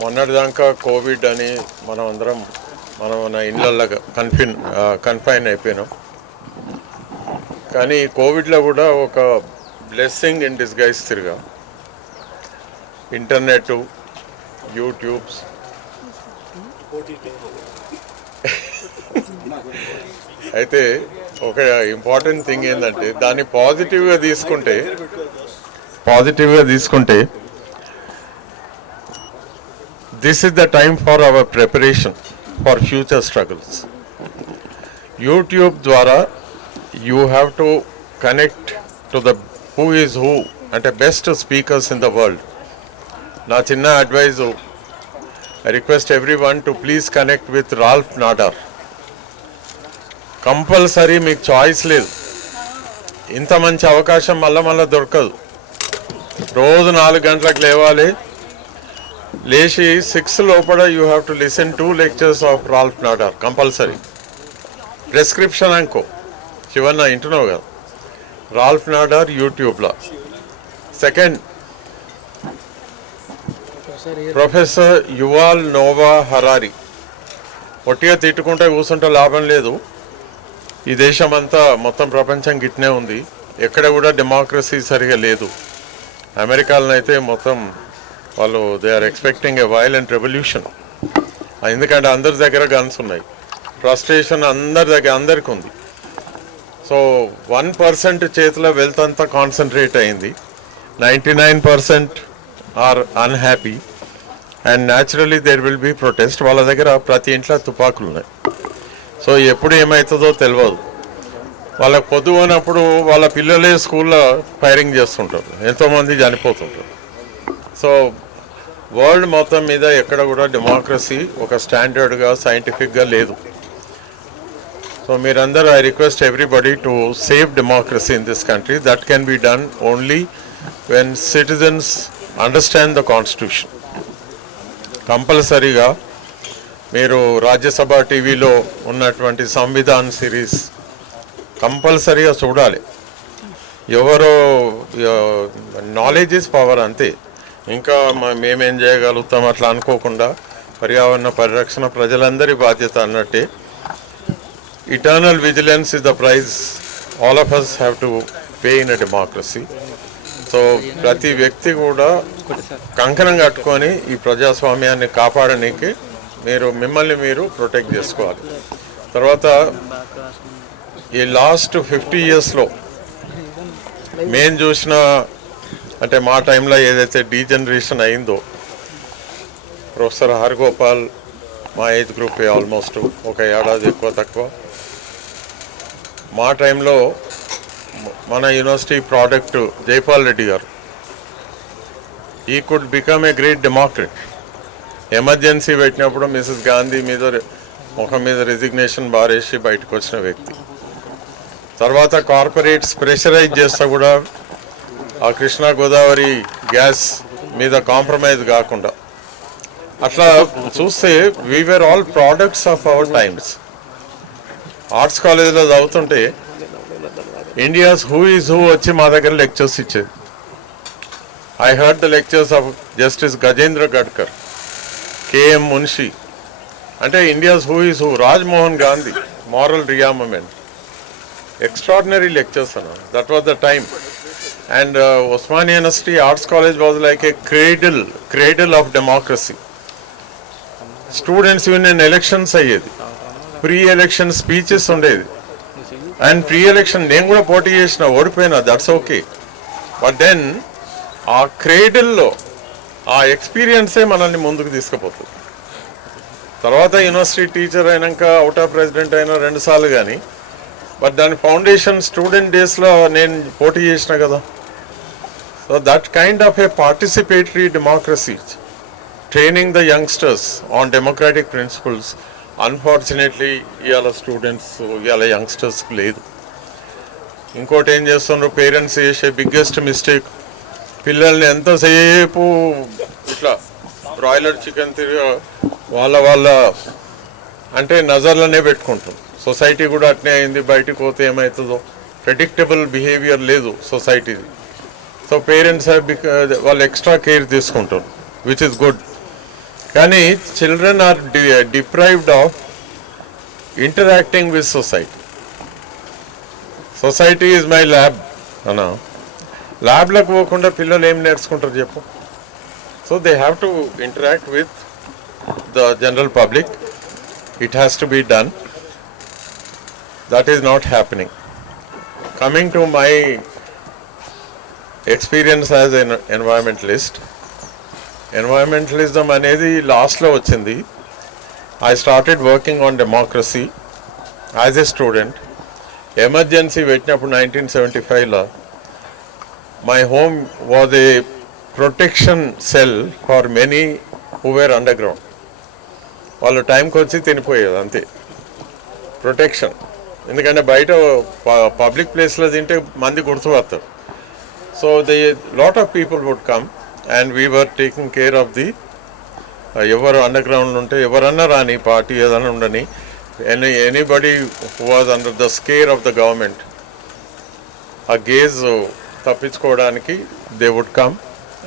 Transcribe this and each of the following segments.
మొన్నటిదాకా కోవిడ్ అని మనం అందరం మన ఇళ్ళల్లో కన్ఫైన్ అయిపోయినాం. కానీ కోవిడ్లో కూడా ఒక బ్లెస్సింగ్ ఇన్ డిస్గైజ్ తిరిగా. ఇంటర్నెట్, యూట్యూబ్స్, అయితే ఒక ఇంపార్టెంట్ థింగ్ ఏంటంటే దాన్ని పాజిటివ్గా తీసుకుంటే this is the time for our preparation for future struggles. YouTube ద్వారా you have to connect to the who is who అంటే best speakers in the world. నా చిన్న advice, I request everyone to please connect with Ralph Nader. Compulsory, మీకు choice లేదు. ఇంత మంచి అవకాశం మళ్ళా దొరకదు. రోజు 4 గంటలకు లేవాలి, లేచి 6 లోపల you have to listen 2 lectures of Ralph Nader compulsory. Prescription అనుకో, శివన్న వింటున్నావు కదా, రాల్ఫ్ నాడార్ యూట్యూబ్లో. Second, professor Yuval Noah Harari. ఒట్టిగా తిట్టుకుంటే కూర్చుంటే లాభం లేదు. ఈ దేశం అంతా మొత్తం ప్రపంచం గిట్నే ఉంది. ఎక్కడ కూడా డెమోక్రసీ సరిగా లేదు. అమెరికాలో అయితే మొత్తం వాళ్ళు they are expecting a violent revolution. ఎందుకంటే అందరి దగ్గర గన్స్ ఉన్నాయి. ఫ్రస్ట్రేషన్ అందరికి ఉంది. సో 1% చేతిలో వెల్త్ అంతా కాన్సన్ట్రేట్ అయింది. 99% are unhappy and naturally there will be protest. వాళ్ళ దగ్గర ప్రతి ఇంట్లో తుపాకులు ఉన్నాయి. సో ఎప్పుడు ఏమవుతుందో తెలియదు. వాళ్ళకి పొద్దుపోయినప్పుడు వాళ్ళ పిల్లలే స్కూల్లో ఫైరింగ్ చేస్తుంటారు, ఎంతోమంది చనిపోతుంటారు. సో వరల్డ్ మొత్తం మీద ఎక్కడ కూడా డెమోక్రసీ ఒక స్టాండర్డ్గా సైంటిఫిక్గా లేదు. సో మీరందరూ, I request everybody to save democracy in this country. That can be done only when citizens understand the constitution. కంపల్సరీగా మీరు రాజ్యసభ టీవీలో ఉన్నటువంటి సంవిధాన్ సిరీస్ కంపల్సరీగా చూడాలి. ఎవరో నాలెడ్జ్ ఇస్ పవర్ అంతే. ఇంకా మేమేం చేయగలుగుతాం అట్లా అనుకోకుండా పర్యావరణ పరిరక్షణ ప్రజలందరి బాధ్యత అన్నట్టే. Eternal vigilance is the price all of us have to pay in a democracy. So ప్రతి వ్యక్తి కూడా కంకణం కట్టుకొని ఈ ప్రజాస్వామ్యాన్ని కాపాడడానికి మిమ్మల్ని మీరు ప్రొటెక్ట్ చేసుకోవాలి. తర్వాత ఈ లాస్ట్ 50 yearsలో మేము చూసిన, అంటే మా టైంలో ఏదైతే డీజనరేషన్ అయిందో, ప్రొఫెసర్ హరగోపాల్ మా ఏజ్ గ్రూపే ఆల్మోస్ట్ ఒక ఏడాది ఎక్కువ తక్కువ. మా టైంలో మన యూనివర్సిటీ ప్రోడక్ట్ జైపాల్ రెడ్డి గారు, ఈ could become a great democrat. Emergency పెట్టినప్పుడు మిసెస్ గాంధీ ముఖం మీద రెసిగ్నేషన్ బారేసి బయటకు వచ్చిన వ్యక్తి. తర్వాత కార్పొరేట్స్ ప్రెషరైజ్ చేస్తా కూడా ఆ కృష్ణా గోదావరి గ్యాస్ మీద కాంప్రమైజ్ కాకుండా, అట్లా చూస్తే we were all products of our times. Arts కాలేజీలో చదువుతుంటే ఇండియాస్ హూ ఈజ్ హూ వచ్చి మా దగ్గర లెక్చర్స్ ఇచ్చేది. I heard the lectures of justice Gajendra Gadkar, K M Munshi, అంటే India's who is who, Rajmohan Gandhi, moral rearmament, extraordinary lectures. That was the time. And Osmania University Arts College was like a cradle of democracy. Students union elections అయ్యేది, pre-election speeches ఉండేది. And pre-election నేను కూడా పోటీ చేసిన, ఓడిపోయినా, that's okay. But then ఆ క్రేడిల్లో ఆ ఎక్స్పీరియన్సే మనల్ని ముందుకు తీసుకుపోతుంది. తర్వాత యూనివర్సిటీ టీచర్ అయినాక అవుట్ ఆఫ్ ప్రెసిడెంట్ అయినా 2 సార్లు. కానీ బట్ దాని ఫౌండేషన్ స్టూడెంట్ డేస్లో నేను పోటీ చేసిన కదా. So that kind of a participatory democracy, training the youngsters on democratic principles, unfortunately ఇవాళ స్టూడెంట్స్, ఇవాళ యంగ్స్టర్స్కి లేదు. ఇంకోటి ఏం చేస్తున్నారు, పేరెంట్స్ చేసే బిగ్గెస్ట్ మిస్టేక్, పిల్లల్ని ఎంతసేపు ఇట్లా బ్రాయిలర్ చికెన్ తిరిగి వాళ్ళ అంటే నజర్లోనే పెట్టుకుంటారు. సొసైటీ కూడా అట్నే అయింది. బయటికి పోతే ఏమవుతుందో ప్రెడిక్టబుల్ బిహేవియర్ లేదు సొసైటీది. సో పేరెంట్స్ వాళ్ళు ఎక్స్ట్రా కేర్ తీసుకుంటారు, విచ్ ఇస్ గుడ్. కానీ children are deprived of interacting with society. Society is my lab అన్నా, ల్యాబ్లకు పోకుండా పిల్లలు ఏం నేర్చుకుంటారు చెప్పు. So they have to interact with the general public. It has to be done. That is not happening. Coming to my experience as an environmentalist, environmentalism అనేది లాస్ట్లో వచ్చింది. I started working on democracy as a student. Emergency పెట్టినప్పుడు 1975లో my home was a protection cell for many who were underground. వాళ్ళు టైంకి వచ్చి తినిపోయేది అంతే, protection. ఎందుకంటే బయట పబ్లిక్ ప్లేస్లో తింటే మంది గుర్తుపడతారు. So they lot of people would come and we were taking care of the ఎవరు అండర్ గ్రౌండ్ ఉంటే ఎవరన్నా రాని పార్టీ ఏదైనా ఉండని, anybody who was under the scare of the government, ఆ గేజ్ తప్పించుకోవడానికి they would come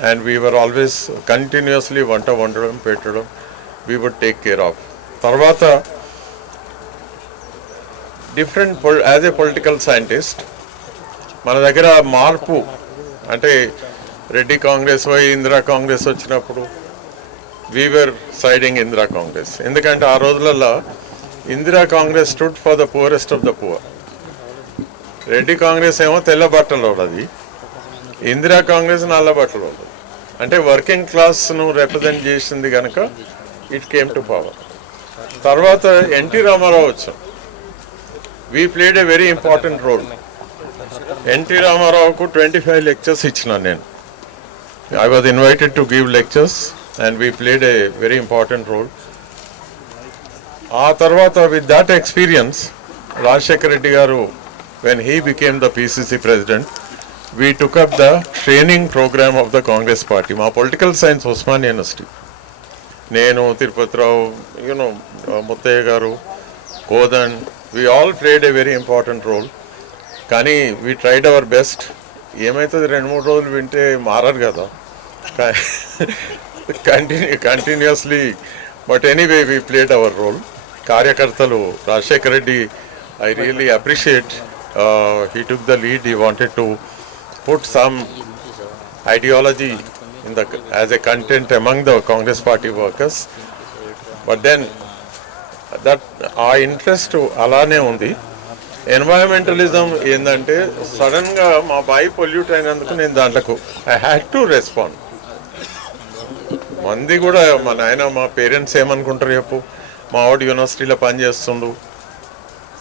and we were always continuously వంట వండడం పెట్టడం we would take care of. తర్వాత different as a political scientist మన దగ్గర మార్పు అంటే రెడ్డి కాంగ్రెస్ పోయి ఇందిరా కాంగ్రెస్ వచ్చినప్పుడు we were siding Indira Congress. ఎందుకంటే ఆ రోజులలో Indira Congress stood for the poorest of the poor. Reddy Congress ఏమో తెల్ల బట్టలు ఉన్నది, ఇందిరా కాంగ్రెస్ నల్ల బట్టలు ఉన్నది. అంటే వర్కింగ్ క్లాస్ను రిప్రజెంట్ చేసింది కనుక ఇట్ కేమ్ టు పవర్. తర్వాత ఎన్టీ రామారావు వచ్చాం. We played a very important role. NT రామారావుకు 25 లెక్చర్స్ ఇచ్చినాను నేను. I was invited to give lectures and we played a very important role. ఆ తర్వాత with that experience, Rajshekar Reddy garu, when he became the PCC president, we took up the training program of the Congress party. మా political science Osmania university, నేను తిరుపతిరావు, ముత్తయ్య గారు, కోదన్, we all played a very important role. కానీ we tried our best. ఏమవుతుంది 2-3 రోజులు వింటే మారారు కదా, continuously. But anyway we played our role. కార్యకర్తలు Rajasekhar Reddy, I really appreciate, he took the lead. He wanted to put some ideology in the as a content among the Congress party workers. But then that ah interest అలానే ఉంది. ఎన్వైరన్మెంటలిజం ఏంటంటే సడన్గా మా బాయి pollute అయినందుకు నేను దాంట్లకు I had to respond. మంది కూడా మా నాయన మా పేరెంట్స్ ఏమనుకుంటారు చెప్పు, మా వాడు యూనివర్సిటీలో పనిచేస్తుండు.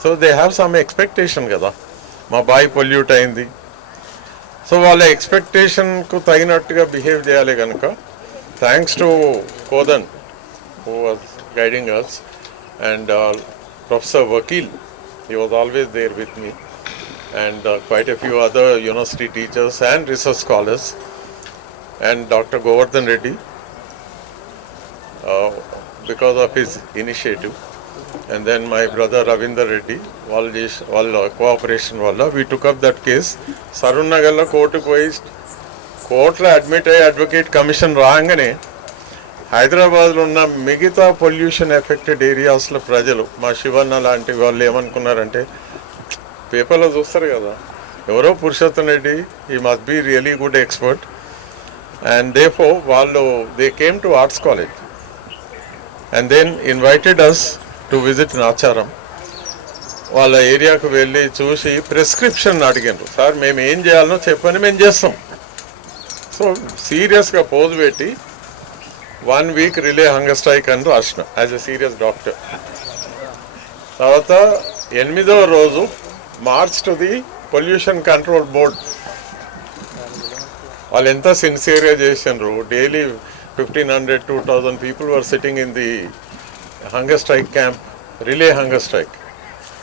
So they have some expectation కదా, మా బాయ్ పొల్యూట్ అయింది. సో వాళ్ళ ఎక్స్పెక్టేషన్కు తగినట్టుగా బిహేవ్ చేయాలి కనుక thanks to Kodan who was guiding us and professor Vakil, he was always there with me, and quite a few other university teachers and research scholars, and Dr. Govardhan Reddy, because of his initiative, and then my brother Ravinder Reddy, all cooperation valla we took up that case. Sarunnagar lo court ku poi court lo admit ay advocate commission raangane హైదరాబాద్లో ఉన్న మిగతా pollution affected ఏరియాస్లో ప్రజలు, మా శివన్న లాంటి వాళ్ళు ఏమనుకున్నారంటే, పేపర్లో చూస్తారు కదా, ఎవరో Purushottam Reddy, he must be really good expert, and therefore వాళ్ళు they came to arts college and then invited us to visit Nacharam. వాళ్ళ ఏరియాకు వెళ్ళి చూసి ప్రిస్క్రిప్షన్ అడిగారు, సార్ మేము ఏం చేయాలనో చెప్పని మేము చేస్తాం. సో సీరియస్గా పోజు పెట్టి 1 week రిలే హంగర్ స్ట్రైక్ అని రాసిన యాజ్ ఎ సీరియస్ డాక్టర్. తర్వాత 8వ రోజు march to the pollution control board. వాళ్ళు ఎంత సిన్సియర్గా చేసినారు. Daily 1500-2000 people were sitting in the hunger strike camp, relay hunger strike.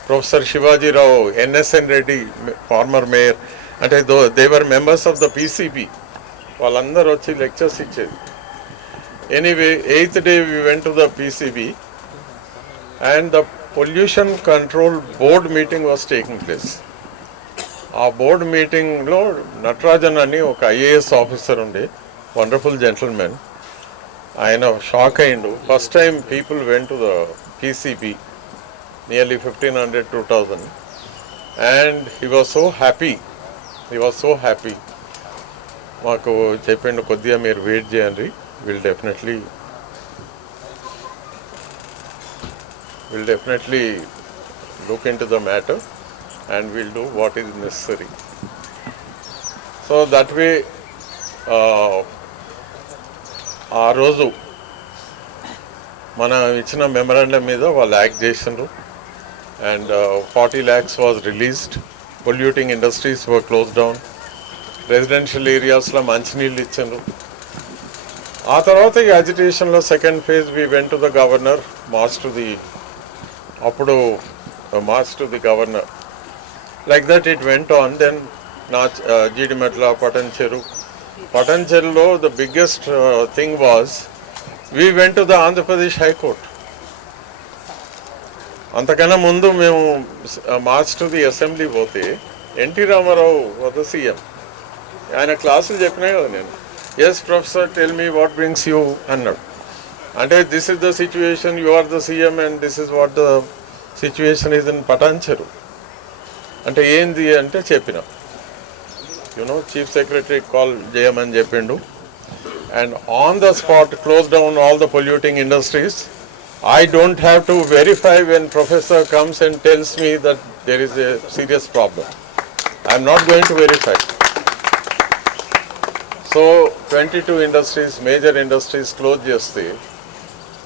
Professor Shivajirao, NSN Reddy former mayor, అంటే they were members of the PCB, వాళ్ళందరూ వచ్చి లెక్చర్స్ ఇచ్చేది. Anyway, 8th day we went to the PCB and the pollution control board meeting was taking place. ఆ board మీటింగ్లో నటరాజన్ అని ఒక IAS officer ఉండే, wonderful gentlemen. ఆయన షాక్ అయిండు. First time people vent to the PCB, nearly 1500, 2000, and he was so happy. మాకు చెప్పిండు, కొద్దిగా మీరు వెయిట్ చేయండి, will definitely look into the matter and we'll do what is necessary. So that way, ఆ రోజు మన ఇచ్చిన మెమరాండం మీద వాళ్ళు యాక్ట్ చేసిండ్రు and 40 lakhs was released. Polluting industries were close down. Residential ఏరియాస్లో మంచినీళ్ళు ఇచ్చిండ్రు. ఆ తర్వాత ఈ అజిటేషన్లో second phase we went to the governor, march to the governor. Like that it went on. Then Jeedimetla, పటంచెరులో the biggest thing was we went to the Andhra Pradesh high court. అంతకన్నా ముందు మేము మార్చ్ టు ది అసెంబ్లీ పోతే NT Rama Rao was the CM. ఆయన క్లాసులు చెప్పినా కదా నేను, yes professor tell me what brings you అన్నాడు. అంటే this is the situation, you are the CM and this is what the situation is in Patancheru. అంటే ఏంది అంటే చెప్పిన, చీఫ్ సెక్రటరీ కాల్ చేయమని చెప్పిండు. And on the spot close down all the polluting industries. I don't have to verify when professor comes and tells me that there is a serious problem. I am not going to verify. So 22 industries, major industries close చేస్తే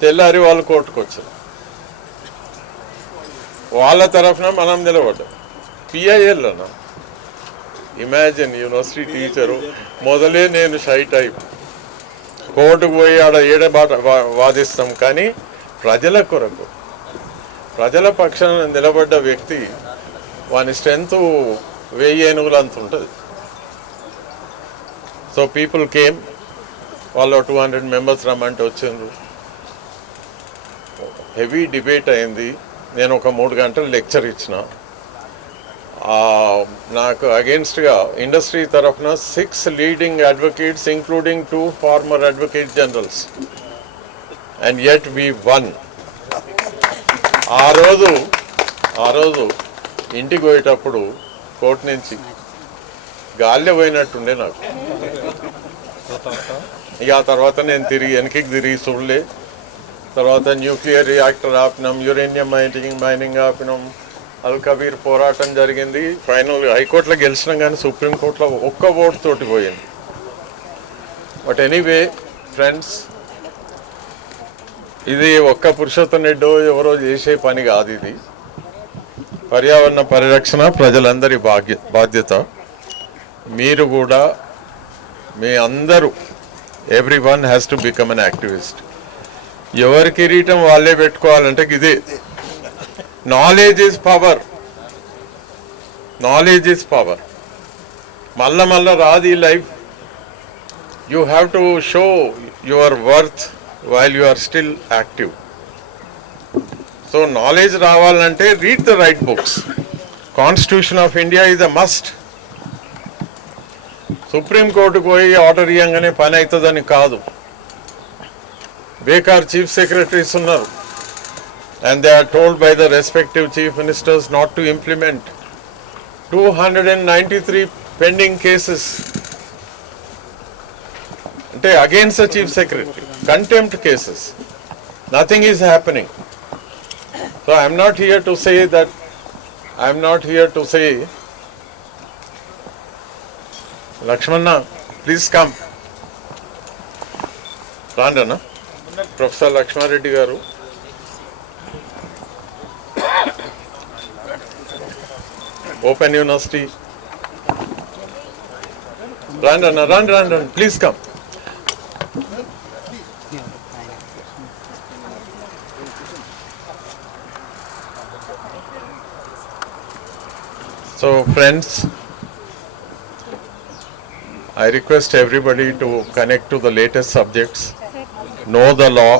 తెల్లారి వాళ్ళు కోర్టుకు వచ్చారు. వాళ్ళ తరఫున మనం నిలబడ్డాం. PILనా, imagine, university teacher, మొదలే నేను షై టైప్, కోర్టుకు పోయి ఆడ ఏడబాట వాదిస్తాం. కానీ ప్రజల కొరకు, ప్రజల పక్షాన నిలబడ్డ వ్యక్తి, వాని స్ట్రెంత్ 1000 ఏనుగులు అంత ఉంటుంది. సో పీపుల్ కేమ్, వాళ్ళు 200 మెంబర్స్ రమ్మంటే వచ్చిండ్రు. హెవీ డిబేట్ అయింది. నేను ఒక 3 గంటలు లెక్చర్ ఇచ్చిన. నాకు అగేన్స్ట్గా ఇండస్ట్రీ తరఫున 6 leading advocates including 2 former advocate generals, and yet we won. ఆ రోజు ఇంటికి పోయేటప్పుడు కోర్టు నుంచి గాలిలో పోయినట్టుండే నాకు. ఇక ఆ తర్వాత నేను వెనక్కి తిరిగి చూడలే. తర్వాత న్యూక్లియర్ రియాక్టర్ ఆపినాం, యురేనియం మైనింగ్ ఆపినాం, అల్ కబీర్ పోరాటం జరిగింది. ఫైనల్ హైకోర్టులో గెలిచినాం, కానీ సుప్రీంకోర్టులో ఒక్క ఓటు తోటి పోయింది. బట్ ఎనీవే ఫ్రెండ్స్, ఇది ఒక్క పురుషోత్తం రెడ్డో ఎవరో చేసే పని కాదు. ఇది పర్యావరణ పరిరక్షణ ప్రజలందరి బాధ్యత. మీరు కూడా, మీ అందరూ, everyone has to become an activist. ఎవరి కిరీటం వాళ్ళే పెట్టుకోవాలంటే ఇదే. Knowledge is power. మళ్ళా రాదు ఈ life. You have to show your worth while you are still active. So knowledge రావాలంటే read the right books. Constitution of India is a must. Supreme కోర్టుకు పోయి ఆర్డర్ ఇవ్వగానే పని అవుతుందని కాదు. బేకార్ చీఫ్ సెక్రటరీస్ ఉన్నారు, and they are told by the respective chief ministers not to implement. 293 pending cases అంటే against the chief secretary, contempt cases. Nothing is happening. So I am not here to say Lakshmana, please come. Randana, Professor Lakshmana Reddy garu. Open University. Randana, please come. So friends, I request everybody to connect to the latest subjects, know the law,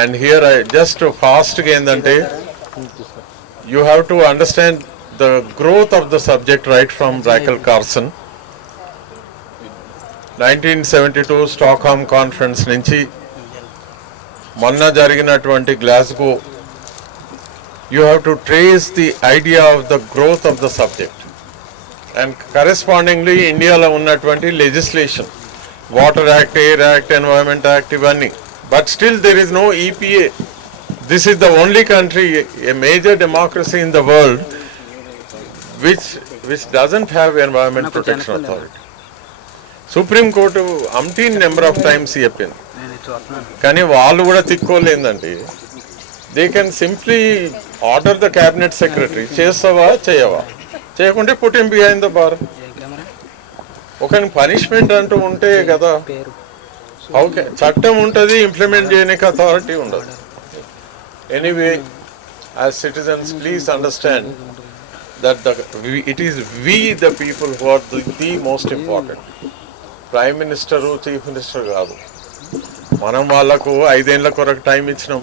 and here I just fast endante you have to understand the growth of the subject right from Rachel Carson. 1972 Stockholm conference నుంచి మొన్న జరిగినటువంటి Glasgow, you have to trace the idea of the growth of the subject and correspondingly ఇండియాలో ఉన్నటువంటి legislation, Water Act, Air Act, Environment Act ఇవన్నీ, but still there is no EPA. This is the only country, a major democracy in the world, which doesn't have Environment Protection Authority. Supreme Court umpteen number of times చెప్పింది, కానీ వాళ్ళు కూడా తిక్కోలేదండి. They can simply order the cabinet secretary, చేస్తావా చేయవా, చేయకుంటే put him behind the bar. ఒక punishment అంటూ ఉంటే కదా, ఓకే చట్టం ఉంటుంది, ఇంప్లిమెంట్ చేయడానికి అథారిటీ ఉండదు. Anyway, as citizens, please understand that it is we the people who are the most important. Prime minister, chief minister కాదు. మనం వాళ్ళకు 5 ఏళ్ల కొరకు టైం ఇచ్చినాం,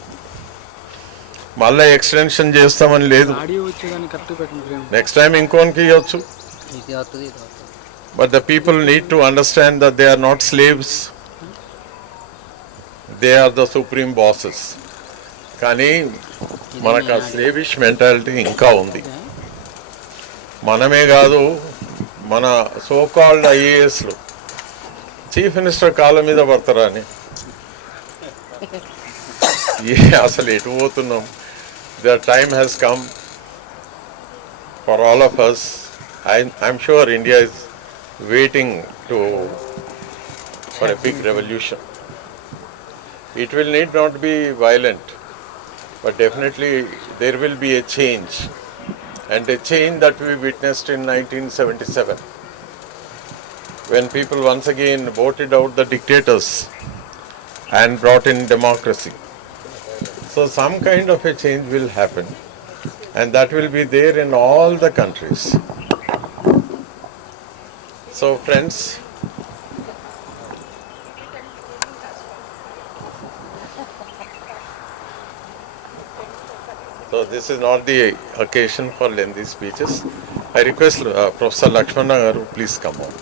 మళ్ళీ ఎక్స్టెన్షన్ చేస్తామని లేదు. నెక్స్ట్ టైం ఇంకోనికి ఇవ్వచ్చు. But the people need to understand that they are not slaves, they are the supreme bosses. కానీ మనకు ఆ స్లేవిష్ మెంటాలిటీ ఇంకా ఉంది. మనమే కాదు, మన సోకాల్డ్ ఐఏఎస్లు చీఫ్ మినిస్టర్ కాళ్ళ మీద పడతారా అని అసలు ఎటు పోతున్నాం? The time has come for all of us. I'm sure India is waiting for a big revolution. It will need not be violent, but definitely there will be a change, and a change that we witnessed in 1977, when people once again voted out the dictators and brought in democracy. So some kind of a change will happen, and that will be there in all the countries. So friends, so this is not the occasion for lengthy speeches. I request Professor Lakshmana garu, please come on.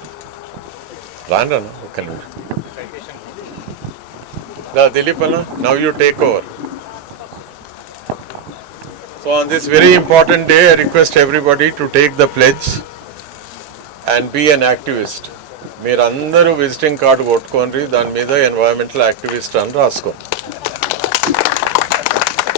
Rana, okay. Dilipana, now you take over. So on this very important day, I request everybody to take the pledge and be an activist. మీరందరూ visiting card కొట్టుకోండి, దాని మీద environmental activist అని రాసుకోండి.